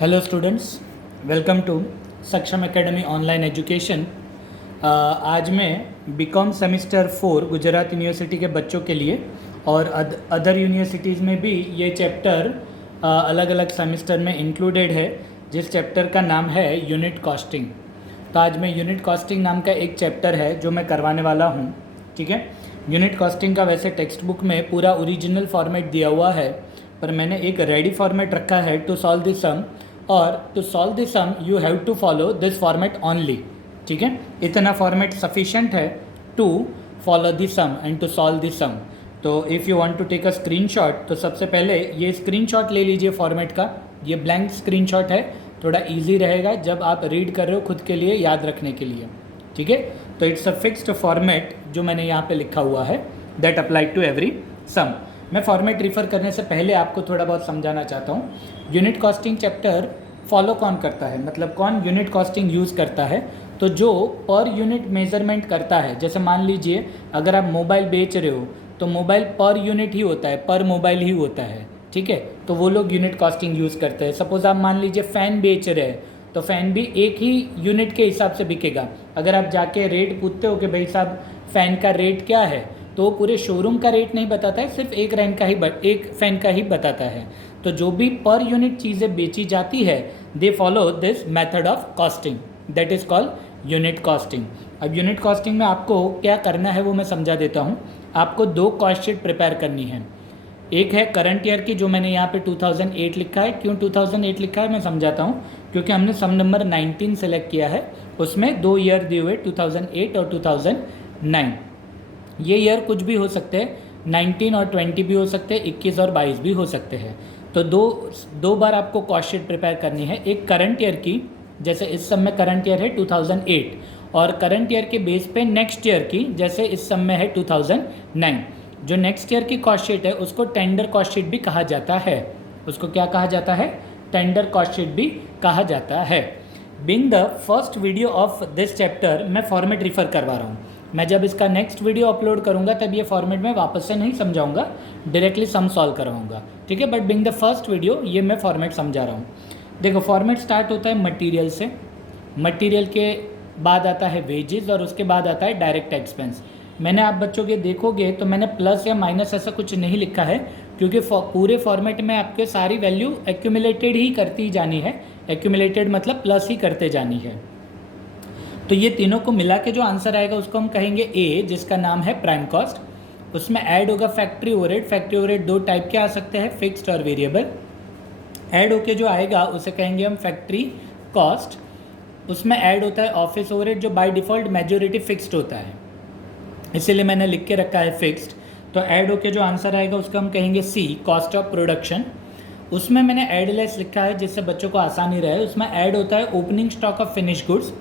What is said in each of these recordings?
Hello students, welcome to सक्षम academy online education. आज मैं बीकॉम सेमेस्टर 4 गुजरात यूनिवर्सिटी के बच्चों के लिए और अदर यूनिवर्सिटीज़ में भी ये चैप्टर अलग अलग सेमेस्टर में इंक्लूडेड है, जिस चैप्टर का नाम है यूनिट कॉस्टिंग। तो आज मैं यूनिट कॉस्टिंग नाम का एक चैप्टर है जो मैं करवाने वाला हूँ। ठीक है, यूनिट कॉस्टिंग का वैसे टेक्स्ट बुक में पूरा ओरिजिनल फॉर्मेट दिया हुआ है, पर मैंने एक रेडी फॉर्मेट रखा है टू सॉल्व दिस सम, और to solve this sum you have to follow this format only. ठीक है, इतना फॉर्मेट सफिशेंट है to follow this sum and to solve this sum. तो if you want to take a screenshot, तो सबसे पहले ये स्क्रीनशॉट ले लीजिए फॉर्मेट का। ये ब्लैंक स्क्रीनशॉट है, थोड़ा इजी रहेगा जब आप रीड कर रहे हो खुद के लिए याद रखने के लिए। ठीक है, तो इट्स अ फिक्स्ड फॉर्मेट जो मैंने यहाँ पे लिखा हुआ है, that applied to every sum. मैं फॉर्मेट रिफ़र करने से पहले आपको थोड़ा बहुत समझाना चाहता हूँ। यूनिट कॉस्टिंग चैप्टर फॉलो कौन करता है, मतलब कौन यूनिट कॉस्टिंग यूज़ करता है? तो जो पर यूनिट मेज़रमेंट करता है। जैसे मान लीजिए अगर आप मोबाइल बेच रहे हो तो मोबाइल पर यूनिट ही होता है, पर मोबाइल ही होता है। ठीक है, तो वो लोग यूनिट कॉस्टिंग यूज़ करते हैं। सपोज़ आप मान लीजिए फ़ैन बेच रहे हैं, तो फ़ैन भी एक ही यूनिट के हिसाब से बिकेगा। अगर आप जाके रेट पूछते हो कि भाई साहब फ़ैन का रेट क्या है, तो वो पूरे शोरूम का रेट नहीं बताता है, सिर्फ एक फ़ैन का ही बताता है। तो जो भी पर यूनिट चीज़ें बेची जाती है, they follow this method of costing, that is called unit costing. अब यूनिट कॉस्टिंग में आपको क्या करना है वो मैं समझा देता हूँ। आपको दो कॉस्ट शीट प्रिपेयर करनी है। एक है करंट ईयर की, जो मैंने यहाँ पे 2008 लिखा है। क्यों 2008 लिखा है मैं समझाता हूँ, क्योंकि हमने सम नंबर 19 सेलेक्ट किया है, उसमें दो ईयर दिए हुए 2008 और 2009। ये ईयर कुछ भी हो सकते हैं, 19 और 20 भी हो सकते हैं, 21 और 22 भी हो सकते हैं। तो दो बार आपको कॉस्ट शीट प्रिपेयर करनी है। एक करंट ईयर की, जैसे इस सम में करंट ईयर है 2008, और करंट ईयर के बेस पे नेक्स्ट ईयर की, जैसे इस सम में है 2009। जो नेक्स्ट ईयर की कॉस्ट शीट है उसको टेंडर कॉस्ट शीट भी कहा जाता है। उसको क्या कहा जाता है? टेंडर कॉस्ट शीट भी कहा जाता है। Being the first video of this chapter, मैं फॉर्मेट रिफ़र करवा रहा हूँ। मैं जब इसका नेक्स्ट वीडियो अपलोड करूँगा तब ये फॉर्मेट में वापस से नहीं समझाऊंगा, डायरेक्टली सम सॉल्व करवाऊँगा। ठीक है, but being the first video ये मैं फॉर्मेट समझा रहा हूँ। देखो, फॉर्मेट स्टार्ट होता है मटेरियल से, मटेरियल के बाद आता है वेजेस, और उसके बाद आता है डायरेक्ट एक्सपेंस। मैंने आप बच्चों के देखोगे तो मैंने प्लस या माइनस ऐसा कुछ नहीं लिखा है, क्योंकि पूरे फॉर्मेट में आपके सारी वैल्यू एक्यूमुलेटेड ही करती जानी है। एक्यूमुलेटेड मतलब प्लस ही करते जानी है। तो ये तीनों को मिला के जो आंसर आएगा उसको हम कहेंगे ए, जिसका नाम है प्राइम कॉस्ट। उसमें ऐड होगा फैक्ट्री ओवरहेड। फैक्ट्री ओवरहेड दो टाइप के आ सकते हैं, फिक्स्ड और वेरिएबल। ऐड होके जो आएगा उसे कहेंगे हम फैक्ट्री कॉस्ट। उसमें ऐड होता है ऑफिस ओवरहेड, जो बाय डिफ़ॉल्ट मेजॉरिटी फिक्स्ड होता है, इसीलिए मैंने लिख के रखा है फिक्स्ड। तो ऐड होके जो आंसर आएगा उसको हम कहेंगे सी, कॉस्ट ऑफ प्रोडक्शन। उसमें मैंने ऐड लेस लिखा है जिससे बच्चों को आसानी रहे। उसमें ऐड होता है opening stock of finish goods,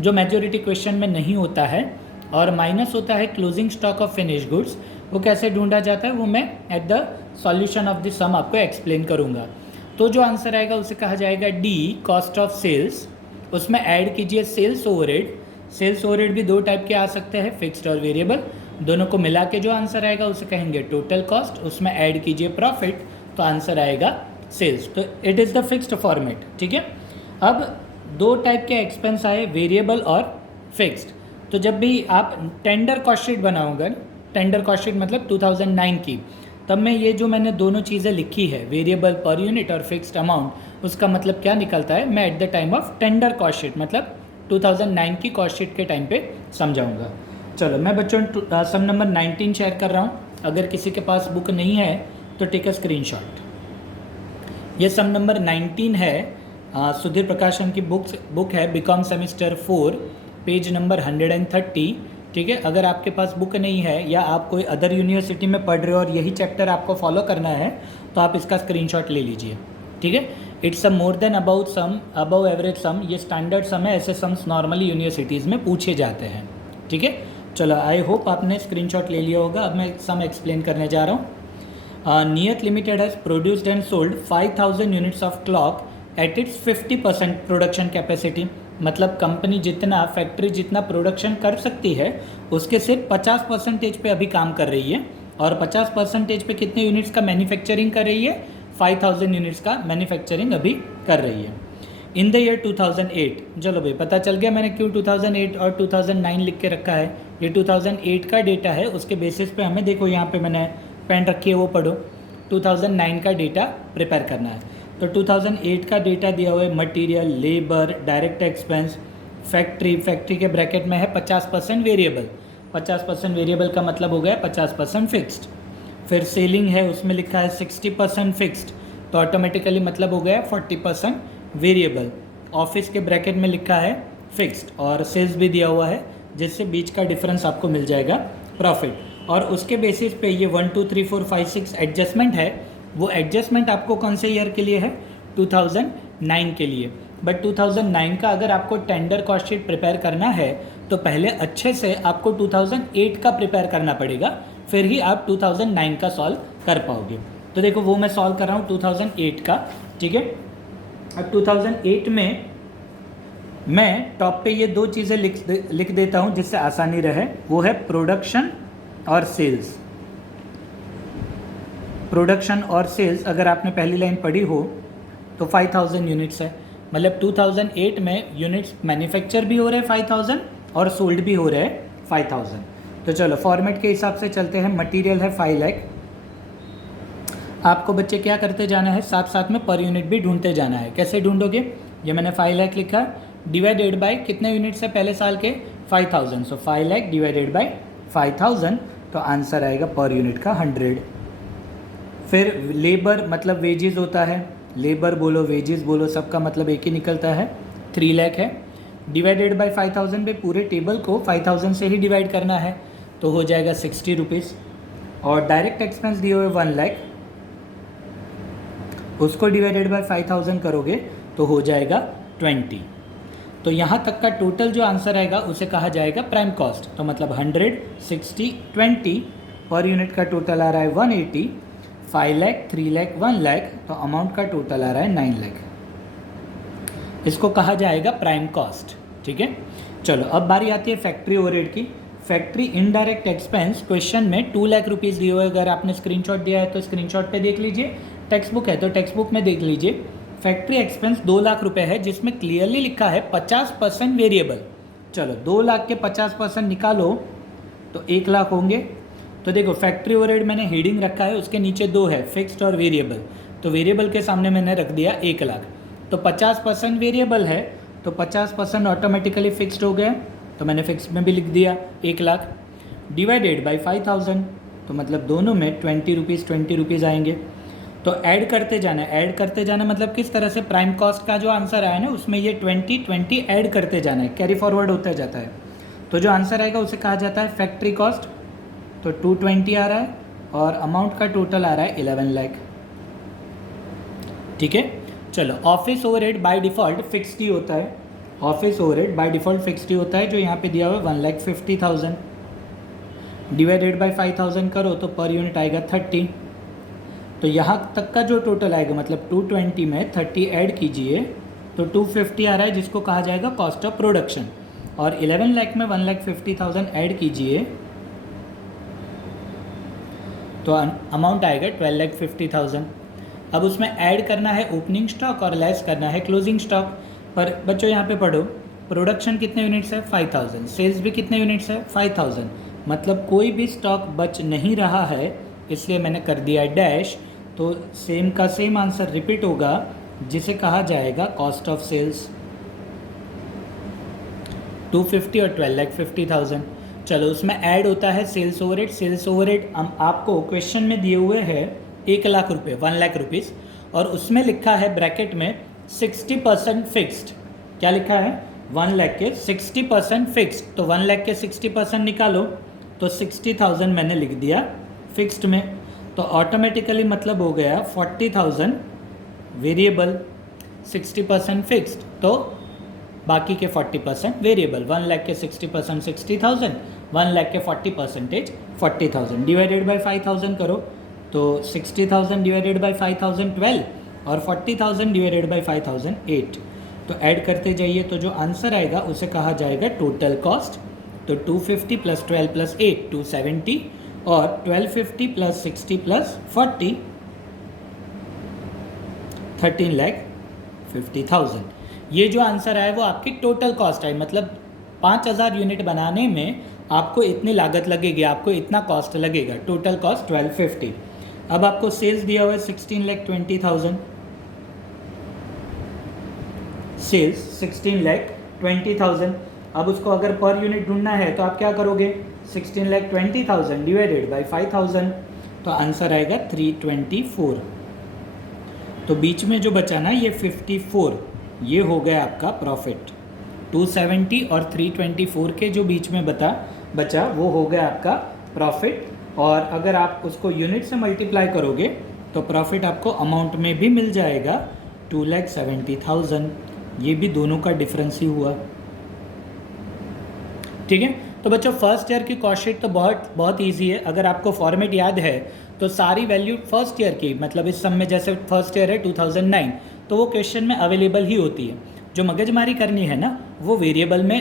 जो मेजॉरिटी क्वेश्चन में नहीं होता है, और माइनस होता है closing stock of finish goods. वो कैसे ढूंढा जाता है वो मैं at the solution of the sum आपको एक्सप्लेन करूँगा। तो जो आंसर आएगा उसे कहा जाएगा डी, कॉस्ट ऑफ सेल्स। उसमें ऐड कीजिए सेल्स ओवरहेड। सेल्स ओवरहेड भी दो टाइप के आ सकते हैं, फिक्स्ड और वेरिएबल। दोनों को मिला के जो आंसर आएगा उसे कहेंगे टोटल कॉस्ट। उसमें ऐड कीजिए प्रॉफिट, तो आंसर आएगा सेल्स। तो it is the fixed format. ठीक है, अब दो टाइप के एक्सपेंस आए, वेरिएबल और फिक्स्ड। तो जब भी आप टेंडर कॉस्ट शीट बनाओगे, टेंडर कॉस्ट शीट मतलब 2009 की, तब मैं ये जो मैंने दोनों चीज़ें लिखी है, वेरिएबल पर यूनिट और फिक्स्ड अमाउंट, उसका मतलब क्या निकलता है मैं at the time of tender cost sheet मतलब 2009 की कॉस्ट शीट के टाइम पे समझाऊंगा। चलो, मैं बच्चों सम नंबर 19 शेयर कर रहा हूँ। अगर किसी के पास बुक नहीं है तो टेक अ स्क्रीनशॉट। ये सम नंबर 19 है, सुधीर प्रकाशन की बुक है, बीकॉम सेमेस्टर 4, पेज नंबर 130। ठीक है, अगर आपके पास बुक नहीं है या आप कोई अदर यूनिवर्सिटी में पढ़ रहे हो और यही चैप्टर आपको फॉलो करना है, तो आप इसका स्क्रीनशॉट ले लीजिए। ठीक है, it's a more than above average सम। ये स्टैंडर्ड सम है, ऐसे सम्स नॉर्मली यूनिवर्सिटीज़ में पूछे जाते हैं। ठीक है, चलो, आई होप आपने स्क्रीनशॉट ले लिया होगा। अब मैं सम एक्सप्लेन करने जा रहा हूँ। नियत limited has produced and sold 5000 units of clock at its 50% production capacity. मतलब कंपनी जितना, फैक्ट्री जितना प्रोडक्शन कर सकती है उसके सिर्फ 50% पे अभी काम कर रही है, और 50% पे कितने यूनिट्स का मैन्युफैक्चरिंग कर रही है? 5000 यूनिट्स का मैन्युफैक्चरिंग अभी कर रही है। इन द ईयर 2008, चलो भाई पता चल गया मैंने क्यों 2008 और 2009 लिख के रखा है। ये 2008 का डेटा है, उसके बेसिस पे हमें देखो यहाँ पे मैंने पेन रखी है वो पढ़ो। 2009 का डेटा प्रिपेयर करना है। तो 2008 का डेटा दिया हुआ है material, labour, direct expense, factory के ब्रैकेट में है 50% वेरिएबल। 50% वेरिएबल का मतलब हो गया 50% फिक्स्ड। फिर सेलिंग है, उसमें लिखा है 60% फिक्स्ड, तो ऑटोमेटिकली मतलब हो गया 40% वेरिएबल। ऑफिस के ब्रैकेट में लिखा है फिक्स्ड और सेल्स भी दिया हुआ है, जिससे बीच का डिफरेंस आपको मिल जाएगा प्रॉफिट। और उसके बेसिस पे ये 1 2 3 4 5 6 एडजस्टमेंट है, वो एडजस्टमेंट आपको कौन से ईयर के लिए है? 2009 के लिए। बट 2009 का अगर आपको टेंडर कॉस्ट शीट प्रिपेयर करना है तो पहले अच्छे से आपको 2008 का प्रिपेयर करना पड़ेगा, फिर ही आप 2009 का सॉल्व कर पाओगे। तो देखो वो मैं सॉल्व कर रहा हूँ 2008 का, ठीक है। अब 2008 में मैं टॉप पे ये दो चीज़ें लिख देता हूँ जिससे आसानी रहे। वो है प्रोडक्शन और सेल्स। प्रोडक्शन और सेल्स अगर आपने पहली लाइन पढ़ी हो तो 5000 यूनिट्स है, मतलब 2008 में यूनिट्स मैन्युफैक्चर भी हो रहे हैं 5000 और सोल्ड भी हो रहे हैं 5000। तो चलो फॉर्मेट के हिसाब से चलते हैं। मटेरियल है 5 लाख। आपको बच्चे क्या करते जाना है, साथ साथ में पर यूनिट भी ढूंढते जाना है। कैसे ढूंढोगे? ये मैंने 5 लाख लिखा, डिवाइडेड बाय कितने यूनिट्स है पहले साल के? 5000। सो 5 लाख डिवाइडेड बाय 5000, तो आंसर आएगा पर यूनिट का 100। फिर लेबर मतलब वेजेस होता है, लेबर बोलो वेजेस बोलो सबका मतलब एक ही निकलता है, 3 लाख है। डिवाइडेड बाय 5000 पे पूरे टेबल को 5000 से ही डिवाइड करना है, तो हो जाएगा 60 रुपीज़। और डायरेक्ट एक्सपेंस दिए हुए 1 लाख, उसको डिवाइडेड बाय 5000 करोगे तो हो जाएगा 20। तो यहाँ तक का टोटल जो आंसर आएगा उसे कहा जाएगा प्राइम कॉस्ट। तो मतलब 100, 60, 20, पर यूनिट का टोटल आ रहा है 180, 5 लाख, 3 लाख, 1 लाख, तो अमाउंट का टोटल आ रहा है 9 लाख। इसको कहा जाएगा प्राइम कॉस्ट, ठीक है। चलो अब बारी आती है फैक्ट्री ओवरहेड की। फैक्ट्री इनडायरेक्ट एक्सपेंस क्वेश्चन में 2 लाख रुपीज़ दिए हुए। अगर आपने स्क्रीनशॉट दिया है तो स्क्रीनशॉट पे देख लीजिए, टेक्स्ट बुक है तो टेक्स्ट बुक में देख लीजिए। फैक्ट्री एक्सपेंस 2 लाख रुपए है, जिसमें क्लियरली लिखा है 50% वेरिएबल। चलो 2 लाख के 50% निकालो तो 1 लाख होंगे। तो देखो फैक्ट्री ओवरहेड मैंने हेडिंग रखा है, उसके नीचे 2 है, फिक्स्ड और वेरिएबल। तो वेरिएबल के सामने मैंने रख दिया 1 लाख। तो 50% वेरिएबल है तो 50% ऑटोमेटिकली फिक्स्ड हो गया, तो मैंने फिक्स में भी लिख दिया 1 लाख। डिवाइडेड बाई 5000, तो मतलब दोनों में 20 रुपीज़ आएंगे। तो ऐड करते जाना है, ऐड करते जाना मतलब किस तरह से? प्राइम कॉस्ट का जो आंसर आया ना उसमें ये 20 ऐड करते जाना है, कैरी फॉरवर्ड होता जाता है। तो जो आंसर आएगा उसे कहा जाता है फैक्ट्री कॉस्ट। तो 220 आ रहा है और अमाउंट का टोटल आ रहा है 11 लाख, ठीक है। चलो office overhead by default fixed ही होता है। Office overhead by default fixed ही होता है, जो यहाँ पे दिया हुआ है 1,50,000। डिवाइडेड बाय 5000 करो तो पर यूनिट आएगा 30। तो यहाँ तक का जो टोटल आएगा मतलब 220 में 30 ऐड कीजिए तो 250 आ रहा है, जिसको कहा जाएगा कॉस्ट ऑफ प्रोडक्शन। और 11 लाख में 1,50,000 ऐड कीजिए तो अमाउंट आएगा 12,50,000। अब उसमें ऐड करना है ओपनिंग स्टॉक और लेस करना है क्लोजिंग स्टॉक। पर बच्चों यहाँ पे पढ़ो, प्रोडक्शन कितने यूनिट्स है? 5000। सेल्स भी कितने यूनिट्स है? 5000। मतलब कोई भी स्टॉक बच नहीं रहा है, इसलिए मैंने कर दिया डैश। तो सेम का सेम आंसर रिपीट होगा, जिसे कहा जाएगा कॉस्ट ऑफ सेल्स। 250 और 12,50,000। चलो उसमें ऐड होता है सेल्स ओवरहेड। सेल्स ओवरहेड आपको क्वेश्चन में दिए हुए हैं 1 लाख रुपये, 1 लाख रुपीज़, और उसमें लिखा है ब्रैकेट में 60% फिक्स्ड। क्या लिखा है? 1 लाख के 60% फिक्स्ड। तो 1 लाख के 60% निकालो तो 60,000 मैंने लिख दिया फिक्स्ड में। तो ऑटोमेटिकली मतलब हो गया 40,000 वेरिएबल, 60% फिक्स्ड, तो बाकी के 40% वेरिएबल। 1 लाख के 60% 60,000, 1 लाख के 40% 40,000। डिवाइडेड बाय 5,000 करो तो 60,000 डिवाइडेड बाय 5,000 12 और 40,000 डिवाइडेड बाय 5,000 8। तो ऐड करते जाइए, तो जो आंसर आएगा उसे कहा जाएगा टोटल कॉस्ट। तो 250 प्लस 12 प्लस 8 270 और 1250 प्लस 60 प्लस 40 13,50,000। ये जो आंसर आया वो आपकी टोटल कॉस्ट है, मतलब 5000 यूनिट बनाने में आपको इतनी लागत लगेगी, आपको इतना कॉस्ट लगेगा, टोटल कॉस्ट 1250। अब आपको सेल्स दिया हुआ है 16,20,000, सेल्स 16,20,000। अब उसको अगर पर यूनिट ढूंढना है तो आप क्या करोगे, 16,20,000 डिवाइडेड बाई 5000, तो आंसर आएगा 324। तो बीच में जो बचा ना ये 54, ये हो गया आपका प्रॉफिट। 270 और 324 के जो बीच में बचा वो हो गया आपका प्रॉफिट। और अगर आप उसको यूनिट से मल्टीप्लाई करोगे तो प्रॉफिट आपको अमाउंट में भी मिल जाएगा 2,70,000। ये भी दोनों का डिफरेंस ही हुआ। ठीक है, तो बच्चों फर्स्ट ईयर की कॉस्ट शीट तो बहुत ईजी है। अगर आपको फॉर्मेट याद है तो सारी वैल्यू फर्स्ट ईयर की, मतलब इस सम में जैसे फर्स्ट ईयर है 2009, तो वो क्वेश्चन में अवेलेबल ही होती है। जो मगजमारी करनी है ना वो वेरिएबल में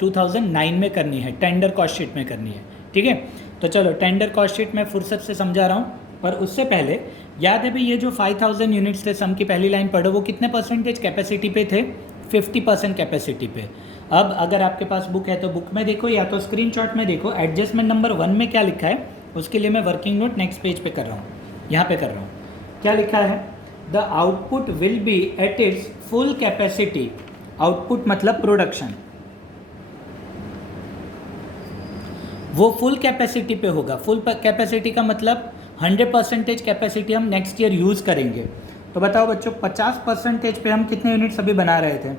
2009 में करनी है, टेंडर कॉस्ट शीट में करनी है। ठीक है, तो चलो टेंडर कॉस्ट शीट में फुर्सत से समझा रहा हूँ, पर उससे पहले याद है भी ये जो 5000 यूनिट्स थे, सम की पहली लाइन पढ़ो, वो कितने परसेंटेज कैपेसिटी पे थे, 50% कैपेसिटी पे। अब अगर आपके पास बुक है तो बुक में देखो या तो स्क्रीनशॉट में देखो, एडजस्टमेंट नंबर 1 में क्या लिखा है उसके लिए मैं वर्किंग नोट नेक्स्ट पेज पे कर रहा हूँ, यहाँ पे कर रहा हूँ। क्या लिखा है, the output will be at its full capacity. Output मतलब प्रोडक्शन, वो फुल कैपेसिटी पे होगा। फुल कैपेसिटी का मतलब 100% कैपेसिटी हम नेक्स्ट ईयर यूज़ करेंगे। तो बताओ बच्चों 50% पे हम कितने यूनिट्स अभी बना रहे थे,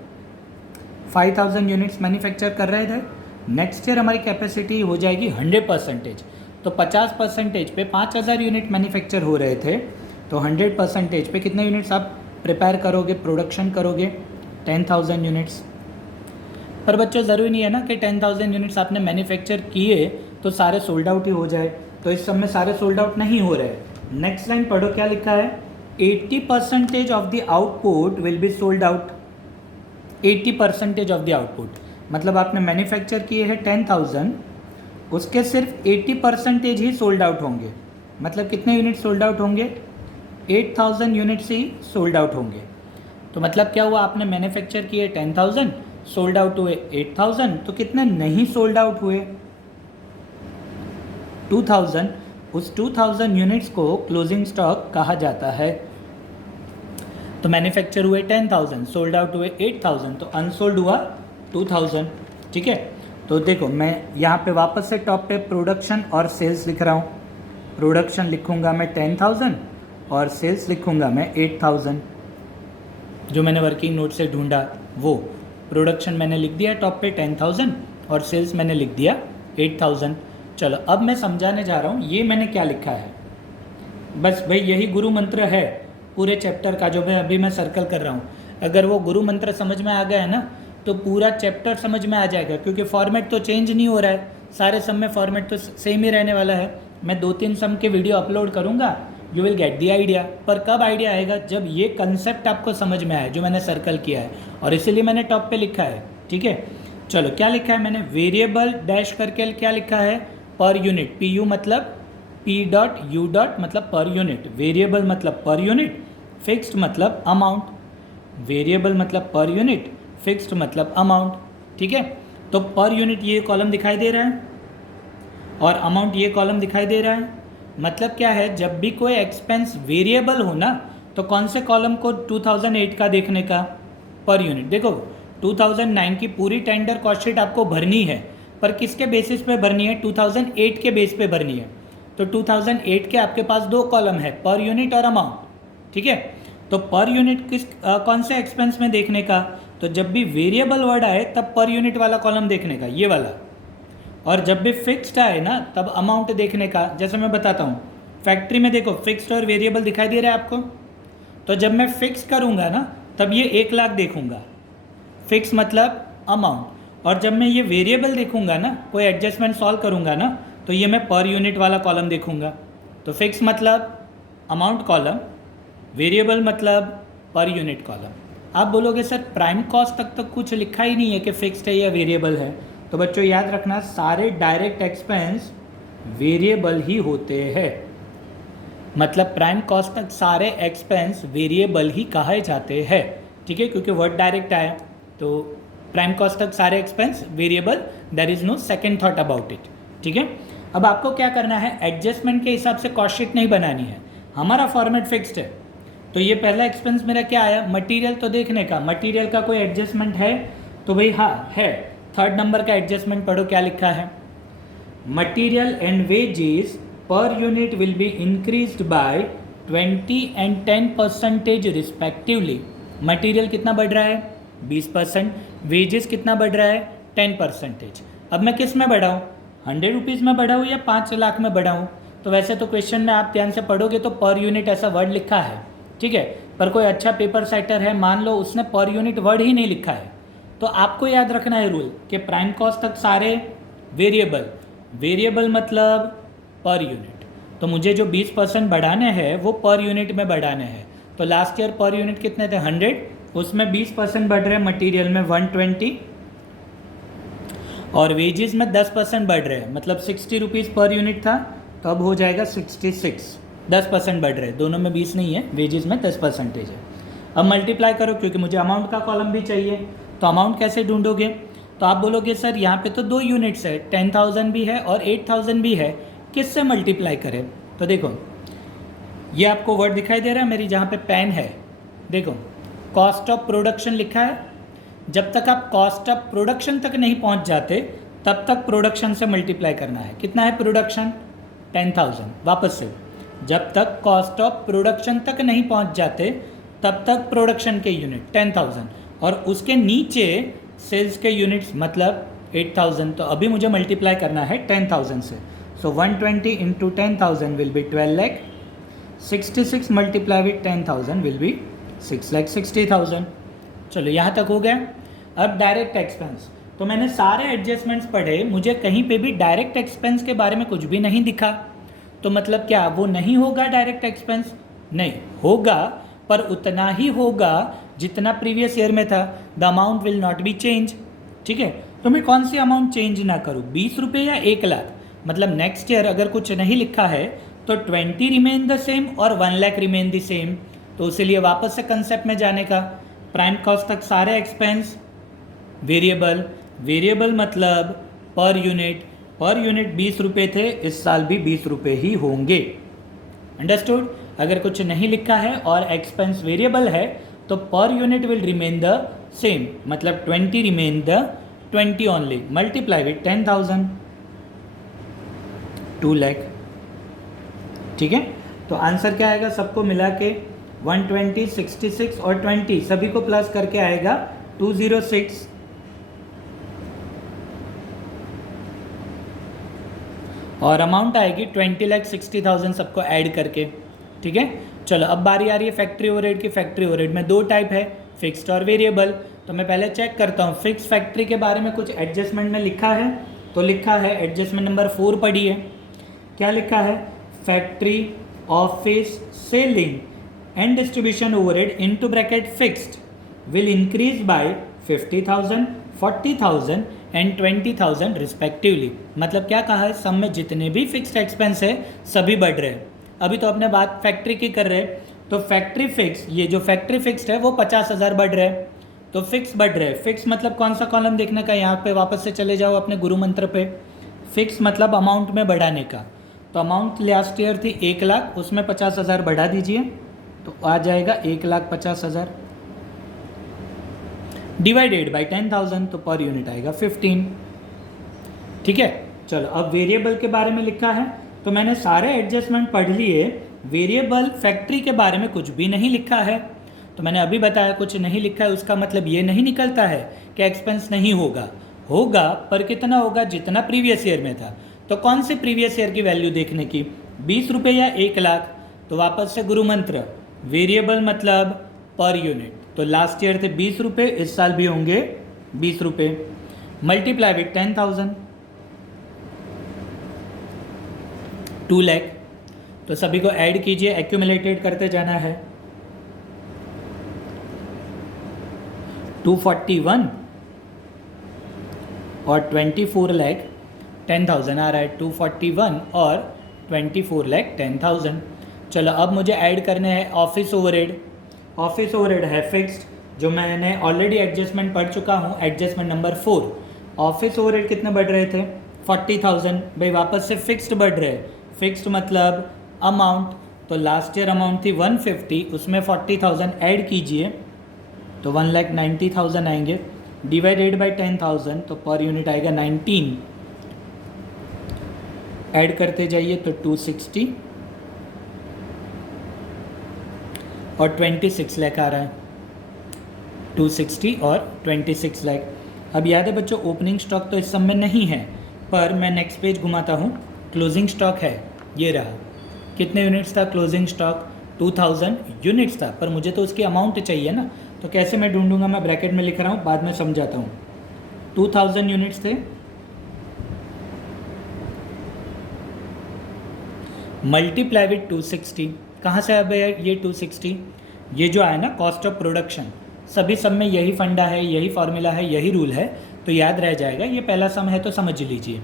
5000 यूनिट्स मैन्युफैक्चर कर रहे थे। नेक्स्ट ईयर हमारी कैपेसिटी हो जाएगी 100%, तो 50% पे 5000 यूनिट मैन्युफैक्चर हो रहे थे, तो 100% पे कितने यूनिट्स आप प्रिपेयर करोगे, प्रोडक्शन करोगे, 10,000 यूनिट्स। पर बच्चों ज़रूरी नहीं है ना कि 10,000 यूनिट्स आपने मैन्युफैक्चर किए तो सारे सोल्ड आउट ही हो जाए, तो इस सब में सारे सोल्ड आउट नहीं हो रहे। नेक्स्ट लाइन पढ़ो, क्या लिखा है, 80% of the output will be sold out. 80% of the output मतलब आपने मैन्युफैक्चर किए हैं 10,000, उसके सिर्फ 80% ही सोल्ड आउट होंगे। मतलब कितने यूनिट सोल्ड आउट होंगे, 8,000 यूनिट्स ही सोल्ड आउट होंगे। तो मतलब क्या हुआ, आपने मैन्युफैक्चर किए 10,000, सोल्ड आउट हुए 8,000, तो कितने नहीं सोल्ड आउट हुए, 2,000। उस 2,000 यूनिट्स को क्लोजिंग स्टॉक कहा जाता है। तो मैन्युफैक्चर हुए 10,000, सोल्ड आउट हुए 8,000, तो अनसोल्ड हुआ 2,000। ठीक है, तो देखो मैं यहाँ पे वापस से टॉप पे प्रोडक्शन और सेल्स लिख रहा हूँ। प्रोडक्शन लिखूँगा मैं 10,000 और सेल्स लिखूँगा मैं 8,000। जो मैंने वर्किंग नोट से ढूंढा वो प्रोडक्शन मैंने लिख दिया टॉप पे 10,000 और सेल्स मैंने लिख दिया 8,000। चलो अब मैं समझाने जा रहा हूँ ये मैंने क्या लिखा है। बस भाई यही गुरु मंत्र है पूरे चैप्टर का, जो मैं सर्कल कर रहा हूँ। अगर वो गुरु मंत्र समझ में आ गया है ना तो पूरा चैप्टर समझ में आ जाएगा, क्योंकि फॉर्मेट तो चेंज नहीं हो रहा है, सारे सम में फॉर्मेट तो सेम ही रहने वाला है। मैं 2-3 सम के वीडियो अपलोड करूँगा, you will get the idea. पर कब आइडिया आएगा, जब ये कंसेप्ट आपको समझ में आए जो मैंने सर्कल किया है, और इसीलिए मैंने टॉप पे लिखा है। ठीक है, चलो क्या लिखा है मैंने, वेरिएबल डैश करके क्या लिखा है, पर यूनिट। पी यू मतलब पी डॉट यू डॉट मतलब पर यूनिट, वेरिएबल मतलब पर यूनिट, फिक्स्ड मतलब अमाउंट। वेरिएबल मतलब पर यूनिट, फिक्स्ड मतलब अमाउंट। ठीक है, तो पर यूनिट ये कॉलम दिखाई दे रहा है और अमाउंट ये कॉलम दिखाई दे रहा है। मतलब क्या है, जब भी कोई एक्सपेंस वेरिएबल हो ना तो कौन से कॉलम को 2008 का देखने का, पर यूनिट। देखो 2009 की पूरी टेंडर कॉस्ट शीट आपको भरनी है, पर किसके बेसिस पे भरनी है, 2008 के बेस पे भरनी है। तो 2008 के आपके पास 2 कॉलम है, पर यूनिट और अमाउंट। ठीक है, तो पर यूनिट कौन से एक्सपेंस में देखने का, तो जब भी वेरिएबल वर्ड आए तब पर यूनिट वाला कॉलम देखने का, ये वाला। और जब भी फिक्स्ड आए ना तब अमाउंट देखने का। जैसे मैं बताता हूँ, फैक्ट्री में देखो फिक्स्ड और वेरिएबल दिखाई दे रहा है आपको, तो जब मैं फिक्स करूँगा ना तब ये 1 लाख देखूँगा, फिक्स मतलब अमाउंट। और जब मैं ये वेरिएबल देखूँगा ना, कोई एडजस्टमेंट सॉल्व करूँगा ना, तो ये मैं पर यूनिट वाला कॉलम देखूँगा। तो फिक्स मतलब अमाउंट कॉलम, वेरिएबल मतलब पर यूनिट कॉलम। आप बोलोगे सर प्राइम कॉस्ट तक तो कुछ लिखा ही नहीं है कि फिक्स्ड है या वेरिएबल है। तो बच्चों याद रखना, सारे डायरेक्ट एक्सपेंस वेरिएबल ही होते हैं। मतलब प्राइम कॉस्ट तक सारे एक्सपेंस वेरिएबल ही कहे जाते हैं। ठीक है, क्योंकि वर्ड डायरेक्ट आया। तो प्राइम कॉस्ट तक सारे expense variable, there is no second thought about it. ठीक है, अब आपको क्या करना है, एडजस्टमेंट के हिसाब से कॉस्ट शीट नहीं बनानी है, हमारा फॉर्मेट फिक्स्ड है। तो ये पहला एक्सपेंस मेरा क्या आया, मटेरियल, तो देखने का मटेरियल का कोई एडजस्टमेंट है, तो भाई हाँ है। थर्ड नंबर का एडजस्टमेंट पढ़ो क्या लिखा है, material and wages per unit will be increased by 20 and 10% respectively. Material कितना बढ़ रहा है 20%, वेजेस कितना बढ़ रहा है 10%। अब मैं किस में बढ़ाऊँ, 100 रुपीज़ में बढ़ाऊँ या 5 लाख में बढ़ाऊँ? तो वैसे तो क्वेश्चन में आप ध्यान से पढ़ोगे तो पर यूनिट ऐसा वर्ड लिखा है, ठीक है, पर कोई अच्छा पेपर सेटर है, मान लो उसने पर यूनिट वर्ड ही नहीं लिखा है, तो आपको याद रखना है रूल कि प्राइम कॉस्ट तक सारे वेरिएबल, वेरिएबल मतलब पर यूनिट। तो मुझे जो 20% बढ़ाने हैं वो पर यूनिट में बढ़ाने हैं। तो लास्ट ईयर पर यूनिट कितने थे 100, उसमें 20% बढ़ रहे हैं, मटेरियल में 120 और वेजेस में 10% बढ़ रहे हैं, मतलब 60 रुपीज़ पर यूनिट था, तो अब हो जाएगा 66, 10% बढ़ रहे हैं, दोनों में 20 नहीं है, वेजेस में 10% है। अब मल्टीप्लाई करो, क्योंकि मुझे अमाउंट का कॉलम भी चाहिए, तो अमाउंट कैसे ढूंढोगे, तो आप बोलोगे सर यहाँ पे तो 2 यूनिट्स है, 10,000 भी है और 8,000 भी है, किससे मल्टीप्लाई करें? तो देखो ये आपको वर्ड दिखाई दे रहा है मेरी, जहाँ पे पेन है, देखो कॉस्ट ऑफ प्रोडक्शन लिखा है। जब तक आप कॉस्ट ऑफ प्रोडक्शन तक नहीं पहुँच जाते तब तक प्रोडक्शन से मल्टीप्लाई करना है। कितना है प्रोडक्शन 10,000, वापस से जब तक कॉस्ट ऑफ प्रोडक्शन तक नहीं पहुँच जाते तब तक प्रोडक्शन के यूनिट 10,000 और उसके नीचे सेल्स के यूनिट्स मतलब 8,000। तो अभी मुझे मल्टीप्लाई करना है 10,000 से, सो 120 into 10,000 will be 12 lakh, 66 multiply with 10,000 will be 6,60,000। चलो यहाँ तक हो गया। अब डायरेक्ट एक्सपेंस, तो मैंने सारे एडजस्टमेंट्स पढ़े, मुझे कहीं पे भी डायरेक्ट एक्सपेंस के बारे में कुछ भी नहीं दिखा, तो मतलब क्या वो नहीं होगा डायरेक्ट एक्सपेंस? नहीं होगा, पर उतना ही होगा जितना प्रीवियस ईयर में था। The amount will not be change. ठीक है, तो मैं कौन सी अमाउंट चेंज ना करूँ, 20 रुपये या 1 लाख? मतलब नेक्स्ट ईयर अगर कुछ नहीं लिखा है तो 20 रिमेन द सेम और 1 लाख रिमेन द सेम। तो इसलिए वापस से कंसेप्ट में जाने का, प्राइम कॉस्ट तक सारे एक्सपेंस वेरिएबल, वेरिएबल मतलब पर यूनिट 20 रुपये थे, इस साल भी 20 रुपये ही होंगे। अंडरस्टूड? अगर कुछ नहीं लिखा है और एक्सपेंस वेरिएबल है तो per unit will remain the same, मतलब 20 remain the 20 only, multiply with 10,000, 2 lakh. ठीक है, तो आंसर क्या आएगा सबको मिला के 120, 66 और 20 सभी को प्लस करके आएगा 206। और अमाउंट आएगी 20,60,000 सबको ऐड करके। ठीक है, चलो अब बारी आ रही है फैक्ट्री ओवरहेड की। फैक्ट्री ओवरहेड में 2 टाइप है, फिक्स्ड और वेरिएबल। तो मैं पहले चेक करता हूँ फिक्स फैक्ट्री के बारे में कुछ एडजस्टमेंट में लिखा है, तो लिखा है एडजस्टमेंट नंबर 4 पढ़िए। क्या लिखा है, factory office selling and distribution overhead into bracket fixed will increase by 50,000, 40,000 and 20,000 respectively. मतलब क्या कहा है, सब में जितने भी फिक्स्ड एक्सपेंस है सभी बढ़ रहे हैं। अभी तो अपने बात फैक्ट्री की कर रहे हैं, तो फैक्ट्री फिक्स, ये जो फैक्ट्री फिक्स्ड है वो 50,000 बढ़ रहे हैं, तो फिक्स बढ़ रहे हैं। फिक्स मतलब कौन सा कॉलम देखने का, यहाँ पे वापस से चले जाओ अपने गुरु मंत्र पे। फिक्स मतलब अमाउंट में बढ़ाने का, तो अमाउंट लास्ट ईयर थी 1 लाख, उसमें 50,000 बढ़ा दीजिए तो आ जाएगा 1,50,000 डिवाइडेड बाई 10,000, तो पर यूनिट आएगा 15। ठीक है, चलो अब वेरिएबल के बारे में लिखा है, तो मैंने सारे एडजस्टमेंट पढ़ लिए। वेरिएबल फैक्ट्री के बारे में कुछ भी नहीं लिखा है, तो मैंने अभी बताया कुछ नहीं लिखा है, उसका मतलब ये नहीं निकलता है कि एक्सपेंस नहीं होगा, होगा पर कितना होगा, जितना प्रीवियस ईयर में था। तो कौन से प्रीवियस ईयर की वैल्यू देखने की, 20 रुपये या 1 लाख? तो वापस से गुरु मंत्र, वेरिएबल मतलब पर यूनिट, तो लास्ट ईयर थे 20 रुपये, इस साल भी होंगे 20 रुपये, मल्टीप्लाई विथ 10,000, 2 लाख। तो सभी को ऐड कीजिए, एक्यूमुलेटेड करते जाना है। 241 और 24 लाख 10,000 आ रहा है, 241 और 24 लाख 10,000। चलो अब मुझे ऐड करने हैं ऑफिस ओवरहेड। ऑफिस ओवरहेड है फिक्स्ड, जो मैंने ऑलरेडी एडजस्टमेंट पढ़ चुका हूँ, एडजस्टमेंट नंबर 4, ऑफिस ओवरहेड कितने बढ़ रहे थे 40,000। भाई वापस से फिक्स्ड बढ़ रहे हैं, फिक्स्ड मतलब अमाउंट, तो लास्ट ईयर अमाउंट थी 150, उसमें 40,000 ऐड कीजिए तो 1,90,000 आएंगे, डिवाइडेड बाई 10,000 तो पर यूनिट आएगा 19, ऐड करते जाइए तो 260 और 26 लाख आ रहा है, 260 और 26 लाख। अब याद है बच्चों ओपनिंग स्टॉक तो इस सब में नहीं है, पर मैं नेक्स्ट पेज घुमाता हूँ, क्लोजिंग स्टॉक है, ये रहा। कितने यूनिट्स था क्लोजिंग स्टॉक, 2000 यूनिट्स था, पर मुझे तो उसकी अमाउंट चाहिए ना, तो कैसे मैं ढूंढूंगा, मैं ब्रैकेट में लिख रहा हूँ, बाद में समझाता हूँ। 2000 यूनिट्स थे, मल्टीप्लाई विथ 260, कहाँ से अब ये 260, ये जो आया ना कॉस्ट ऑफ प्रोडक्शन, सभी सब में यही फंडा है, यही फॉर्मूला है, यही रूल है, तो याद रह जाएगा। ये पहला सम है तो समझ लीजिए,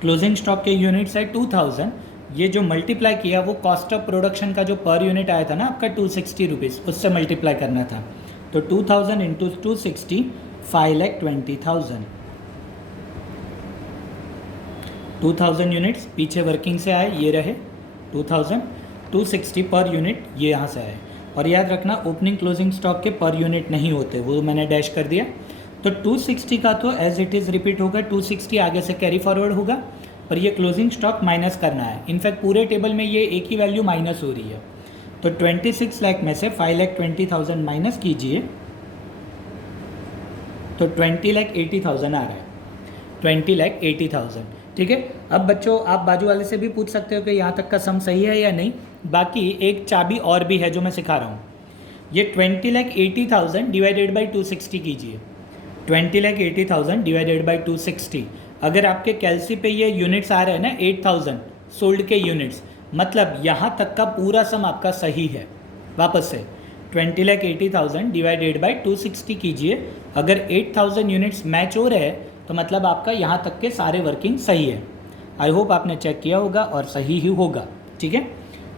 क्लोजिंग स्टॉक के यूनिट्स है 2000, ये जो मल्टीप्लाई किया वो कॉस्ट ऑफ प्रोडक्शन का जो पर यूनिट आया था ना आपका 260 रुपीज़, उससे मल्टीप्लाई करना था, तो 2000 इंटू 260 5,20,000। 2000 यूनिट्स पीछे वर्किंग से आए, ये रहे 2000, 260 पर यूनिट ये यहाँ से आए। और याद रखना ओपनिंग क्लोजिंग स्टॉक के पर यूनिट नहीं होते, वो मैंने डैश कर दिया। तो 260 का तो एज इट इज़ रिपीट होगा, 260 आगे से कैरी फॉरवर्ड होगा, पर ये क्लोजिंग स्टॉक माइनस करना है। इनफैक्ट पूरे टेबल में ये एक ही वैल्यू माइनस हो रही है, तो 26 लाख में से 5,20,000 माइनस कीजिए तो 20,80,000 आ रहा है, 20,80,000। ठीक है, अब बच्चों आप बाजू वाले से भी पूछ सकते हो कि यहाँ तक का सम सही है या नहीं। बाकी एक चाबी और भी है जो मैं सिखा रहा हूँ, ये 20,80,000 डिवाइडेड बाई 260 कीजिए, 20,80,000 डिवाइडेड बाई 260। अगर आपके कैलसी पे ये यूनिट्स आ रहे हैं ना 8,000 सोल्ड के यूनिट्स, मतलब यहाँ तक का पूरा सम आपका सही है। वापस से 20,80,000 डिवाइडेड बाई 260 कीजिए, अगर 8,000 यूनिट्स मैच हो रहे हैं तो मतलब आपका यहाँ तक के सारे वर्किंग सही है। आई होप आपने चेक किया होगा और सही ही होगा। ठीक है,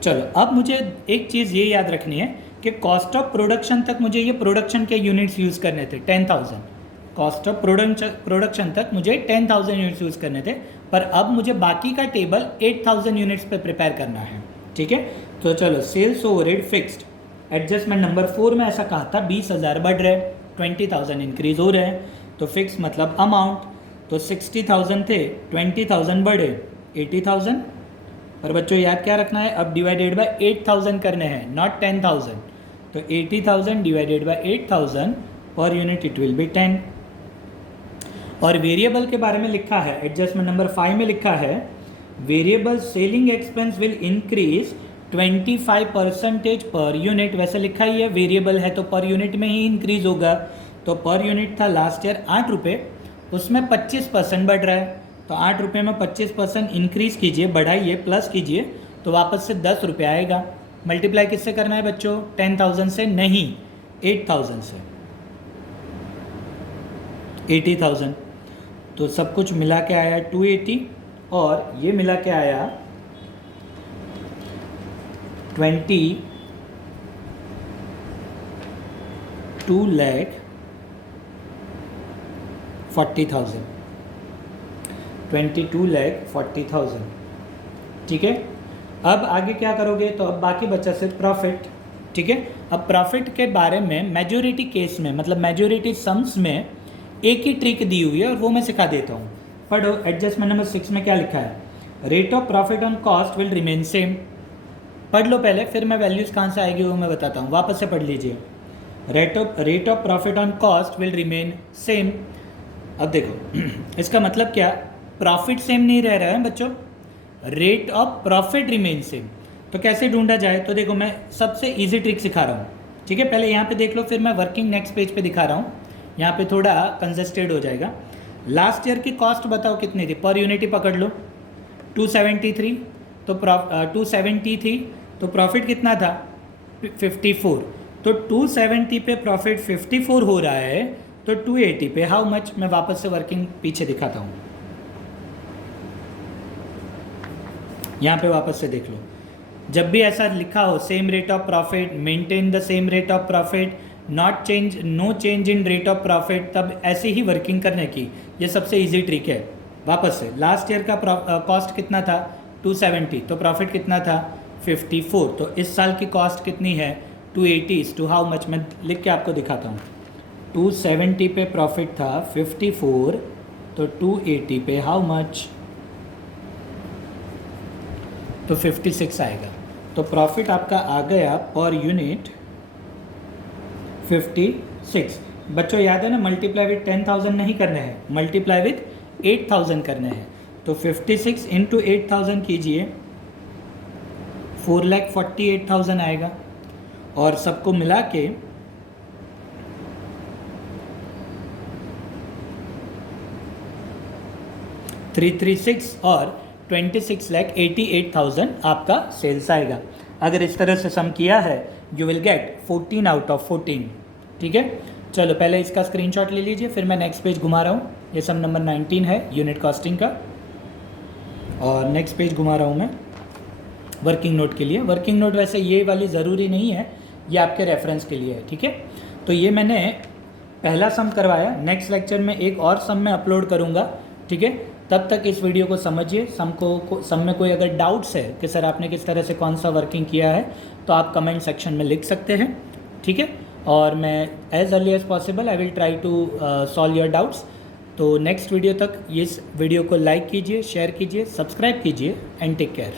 चलो अब मुझे एक चीज़ ये याद रखनी है कि कॉस्ट ऑफ प्रोडक्शन तक मुझे ये प्रोडक्शन के यूनिट्स यूज़ करने थे 10,000, कॉस्ट ऑफ प्रोडक्शन तक मुझे 10,000 यूनिट्स यूज़ करने थे, पर अब मुझे बाकी का टेबल 8,000 यूनिट्स पे प्रिपेयर करना है। ठीक है, तो चलो sales overhead fixed, adjustment number 4 में ऐसा कहा था 20,000 बढ़ रहे, 20,000 इंक्रीज हो रहे हैं, तो फिक्स मतलब अमाउंट, तो 60,000 थे, 20,000 बढ़े 80,000। और बच्चों याद क्या रखना है, अब डिवाइडेड बाय 8,000 करने हैं, नॉट 10,000, तो 80,000 divided by 8,000 per unit it will be 10। और वेरिएबल के बारे में लिखा है, एडजस्टमेंट नंबर 5 में लिखा है variable selling expense will increase 25% per unit. वैसे लिखा ही है वेरिएबल है तो पर यूनिट में ही इंक्रीज होगा, तो पर यूनिट था लास्ट ईयर 8 रुपये, उसमें 25% बढ़ रहा है, तो 8 रुपये में 25% इंक्रीज़ कीजिए, बढ़ाइए, प्लस कीजिए, तो वापस से 10 रुपये आएगा। मल्टीप्लाई किससे करना है बच्चों, 10,000 से नहीं, 8,000 से, 80,000। तो सब कुछ मिला के आया 280 और ये मिला के आया 22,40,000, 22,40,000। ठीक है, अब आगे क्या करोगे, तो अब बाकी बचा सिर्फ प्रॉफिट। ठीक है, अब प्रॉफिट के बारे में मेजॉरिटी केस में, मतलब मेजॉरिटी सम्स में एक ही ट्रिक दी हुई है और वो मैं सिखा देता हूँ। पढ़ो, एडजस्टमेंट नंबर 6 में क्या लिखा है, rate of profit on cost will remain same. पढ़ लो पहले, फिर मैं वैल्यूज़ कहाँ से आएगी वो मैं बताता हूँ, वापस से पढ़ लीजिए। Rate of profit on cost will remain same. अब देखो इसका मतलब क्या, प्रॉफिट सेम नहीं रह रहा है बच्चों, rate of profit remain same. तो कैसे ढूंढा जाए, तो देखो मैं सबसे इजी ट्रिक सिखा रहा हूँ। ठीक है, पहले यहाँ पे देख लो, फिर मैं वर्किंग नेक्स्ट पेज पे दिखा रहा हूँ, यहाँ पे थोड़ा कंजस्टेड हो जाएगा। लास्ट ईयर की कॉस्ट बताओ कितनी थी, पर यूनिट ही पकड़ लो, 273, तो 270 थी, तो प्रॉफिट कितना था 54, तो 270 पे प्रॉफिट 54 हो रहा है, तो 280 पे हाउ मच। मैं वापस से वर्किंग पीछे दिखाता हूँ, यहाँ पे वापस से देख लो, जब भी ऐसा लिखा हो same rate of profit, maintain the same rate of profit, not change, no change in rate of profit, तब ऐसे ही वर्किंग करने की ये सबसे इजी ट्रिक है। वापस से लास्ट ईयर का कॉस्ट कितना था 270, तो प्रॉफिट कितना था 54, तो इस साल की कॉस्ट कितनी है 280 टू हाउ मच, मैं लिख के आपको दिखाता हूँ। 270 पे प्रॉफिट था 54, तो 280 पे हाउ मच, तो 56 आएगा। तो प्रॉफिट आपका आ गया पर यूनिट 56। बच्चों याद है ना, मल्टीप्लाई विथ 10,000 नहीं करने हैं, मल्टीप्लाई विथ 8,000 करने हैं। तो 56 इंटू 8,000 कीजिए, 4,48,000 आएगा। और सबको मिला के 336 और 26,88,000 आपका सेल्स आएगा। अगर इस तरह से सम किया है you will get 14 out of 14। ठीक है, चलो पहले इसका स्क्रीनशॉट ले लीजिए, फिर मैं नेक्स्ट पेज घुमा रहा हूँ। ये सम नंबर 19 है यूनिट कॉस्टिंग का, और नेक्स्ट पेज घुमा रहा हूँ मैं वर्किंग नोट के लिए। वर्किंग नोट वैसे ये वाली ज़रूरी नहीं है, ये आपके रेफरेंस के लिए है। ठीक है, तो ये मैंने पहला सम करवाया, नेक्स्ट लेक्चर में एक और सम मैं अपलोड करूँगा। ठीक है, तब तक इस वीडियो को समझिए। सम में कोई अगर डाउट्स है कि सर आपने किस तरह से कौन सा वर्किंग किया है, तो आप कमेंट सेक्शन में लिख सकते हैं। ठीक है, और मैं as early as possible I will try to solve your doubts. तो नेक्स्ट वीडियो तक इस वीडियो को लाइक कीजिए, शेयर कीजिए, सब्सक्राइब कीजिए एंड टेक केयर।